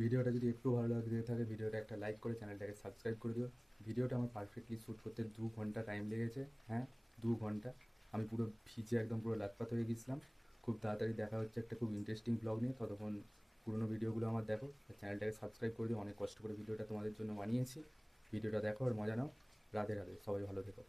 ভিডিওটা যদি একটু ভালো লাগে থাকে ভিডিওটা একটা লাইক করে চ্যানেলটাকে সাবস্ক্রাইব করে দিও। ভিডিওটা আমার পারফেক্টলি শ্যুট করতে 2 ঘন্টা টাইম লেগেছে। হ্যাঁ, 2 ঘন্টা। আমি পুরো ভিজে একদম পুরো লাতপাত হয়ে গেছিলাম। খুব তাড়াতাড়ি দেখা হচ্ছে একটা খুব ইন্টারেস্টিং ব্লগ নিয়ে। ততক্ষণ পুরোনো ভিডিওগুলো আমার দেখো আর চ্যানেলটাকে সাবস্ক্রাইব করে দিও। অনেক কষ্ট করে ভিডিওটা তোমাদের জন্য বানিয়েছি। ভিডিওটা দেখো আর মজা নাও। রাধে রাধে, সবাই ভালো থেকো।